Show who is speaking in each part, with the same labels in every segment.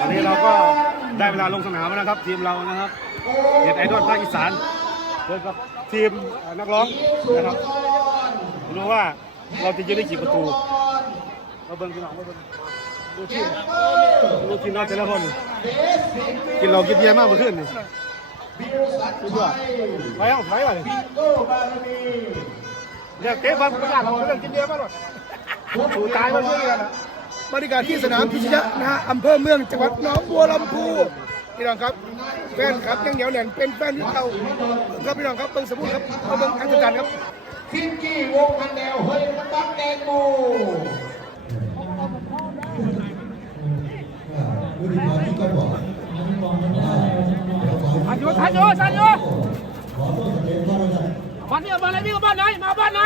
Speaker 1: ตอนนี้เราก็ได้เวลาลงสนามแล้วนะครับ ทีมเรานะครับเน็ตไอดอลภาคอีสานเจอกับทีมนักร้องนะครับรู้ว่าเราจะยิงได้กี่ประตูมาเบิ่งพี่น้องมาเบิ่งดูทีมดูทีมเราแต่ละคนกินเรากินเบียร์มากเมื่อคืนนี่ สุดยอดไปเอาไปวะเนี่ยเนี่ยเตะบอลประกาศเราเรื่องกินเบียร์มาหรอถูตายมาเรื่อยๆนะ
Speaker 2: บรรยากาศที่สนามพิชยะนะฮะอำเภอเมืองจังหวัดหนองบัวลำพูพี่น้องครับแฟนครับยังเหนียวแน่นเป็นแฟนที่เราครับพี่น้องครับเบิ้งสมุนครับเอาเบิ้งอัศจรรย์ครับ
Speaker 3: ฟินกี้วงพันแนวเฮ้ยมันบักแดงบู
Speaker 4: ทันอ ยู่ทันอยู่ทันอยู่วันนี้เอาบ้านไหนพี่เอาบ้านไหนมาบ้านไหน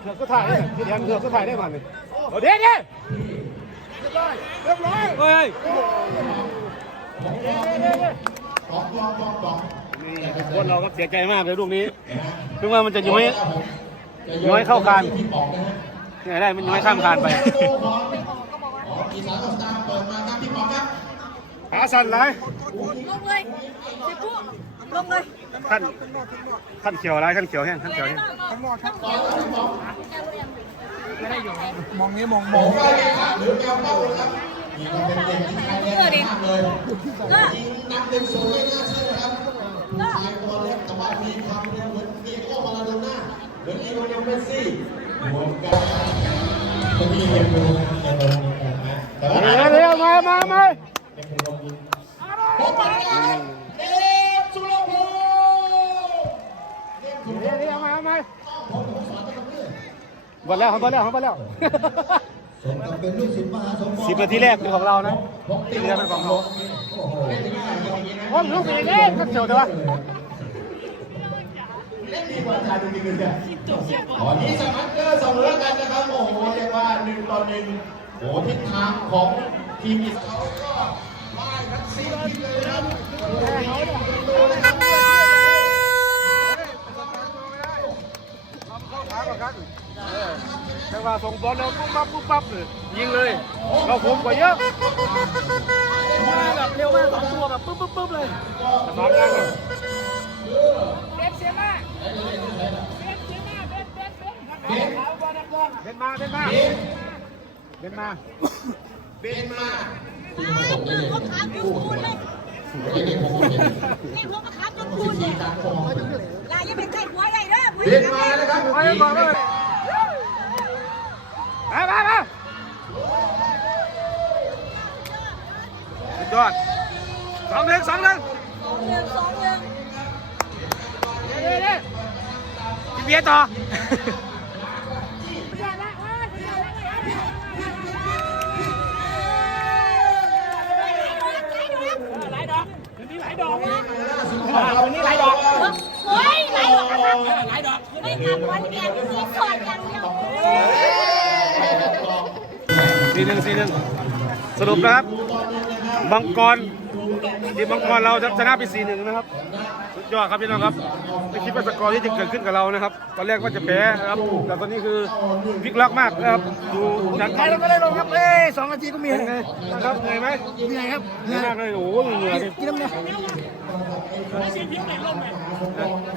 Speaker 1: เถือกก็ถ่ายได้พี่แดงเถือกก็ถ่ายได้มันเลย
Speaker 4: เอาเดี๋ยวเดี๋ยว
Speaker 1: เฮ้ยนี่ทุก คนเราก็เสียใจมากเลยลูกนี้ถึงว่ามันจะย้อยย้อยเข้าคานเนี่ยได้มันย้อยข้ามคานไป
Speaker 3: อีสานกับตาเปิดมาครับพี่ปองครับ
Speaker 1: ขาสั่นไร
Speaker 5: ลงเลยเจ๊ปุ๊ลงเลย
Speaker 1: ขั้นขั้นเขียวอะไรขั้นเขียวแห้งขั้นเขียวแห้ง
Speaker 2: มองนี้มองม
Speaker 3: ผ
Speaker 2: อง
Speaker 3: มว่าเนี่ยครับหรือแมวเป้าครับ นี่ก็เป็นเด็กที่ใครได้มากเลย
Speaker 5: ก็
Speaker 3: ยิงนับเป็นศูนย์ไม่น่าเชื่อครับผู้ชายตัวเล็กแต่ว่ามีความเร็วเหมือนเดียโก้มาราโดน่าเหมือนเอโรเนลเมสซี่เหมือนกันนที่เรียนรู้เรียนรู้กันนะแต่ว่า
Speaker 1: เร็วมามามา
Speaker 3: เป็นการเดฟสุรพงศ์เดฟสุรพ
Speaker 1: เร็ว
Speaker 3: งศ์
Speaker 1: เร็วมามา
Speaker 3: ผมผมสอนตั้งแต่เมื่อ
Speaker 1: หมดแล้วครับหมดแล้วครับหมดแล้ว
Speaker 3: สมกับเป็นลูกศิษย์มหาสมปอง
Speaker 1: สิบนาทีแรกเป็นของเรานะที่เหลือเป็นของเขาผมรู้สึกยังไงก็เฉียวแต่ว่า
Speaker 3: เล่นดีกว่าอาจารย์จริงๆเลยตอนนี้สมัครเกอร์เสมอกันนะครับ โอ้โหเรียกว่าหนึ่งต่อหนึ่งโอ้โหทิศทางของทีมอิสราเอลก็ ง
Speaker 1: หวะส่งบอลเราปุ๊บปั๊บปุ๊บปั๊บเลยยิงเลยเราคุ้มกว่าเยอะ
Speaker 4: มาแบบเร็วมากสองตัวแบบปึ๊บปึ๊บปึ๊บเลย
Speaker 1: สบายงานเลย
Speaker 4: เบสเสียมากเบสเสียมาเบสเบสเบสขาวบอลนักบอล
Speaker 1: เดินมาเดินมาเดินมา
Speaker 3: เบนมา
Speaker 5: หัวขาจนคูนเลย
Speaker 3: ไอ้เด็กผมเห็น
Speaker 5: เรียกหัวขาจนคูนเลยลายยังเป็นใจหัวใหญ่เด้อ
Speaker 3: เบนมานะครับ
Speaker 1: ไปก่อนเลยม อดสองหนึ่งสองหนึ่ง
Speaker 5: สอง
Speaker 1: เดี๋ยดิยวกินเบียร์ต่อ
Speaker 4: นนี้หลายดอก
Speaker 3: วันนี้หลายดอก
Speaker 5: เฮ้ยไหลออกมา
Speaker 4: หลายดอก
Speaker 5: ไม่ทำวันแกงสีสดอย่างเดียว
Speaker 1: สี่หนึ่งสี่หนึ่ง สรุปนะครับมังกรทีมมังกรเราชนะไปสี่หนึ่งนะครับสุดยอดครับพี่น้องครับไม่คิดว่าสกอร์ที่จะเกิดขึ้นกับเรานะครับ ตอนแรกว่าจะแพ้นะครับ แต่ตอนนี้คือพลิกล็อกมากนะครับดูจาก
Speaker 2: ใครเราก็ได้ลงครับเอ้ยสองนาทีก็มี
Speaker 1: เป็นไงนะครับเหนื่อยไหม
Speaker 2: เหนื่อยครับ
Speaker 1: เหนื่อยมากเลยโอ้โหเหนื่อยดิ
Speaker 2: กินน้ำเนี่ย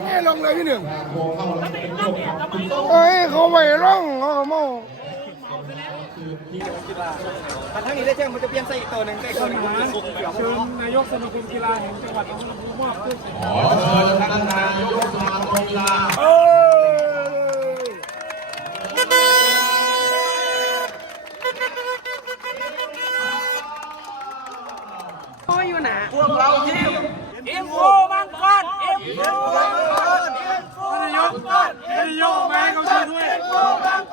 Speaker 2: เอ้ยลงเลยพี่หนึ่งเอ้ยเขาไม่ลงเขาเขา โม่
Speaker 4: ทั้งนี้ได้แจ้งมันจะเปลี่ยนใส่อีกตัวหนึ่งใส่ตัวหนึ่งเชิญนายกสมาคมกีฬาแห่งจังหวัดหนองบัวลำพูมอบขึ้น
Speaker 3: ขอเชิญท่านนายกสมาคมกีฬา
Speaker 4: พวกเราทีมเอ็มโฟบางกอนเอ็มโฟบางกอนอ็มโฟนายกนายกมาเขาช่วยด้วยอ็มโฟบางกอน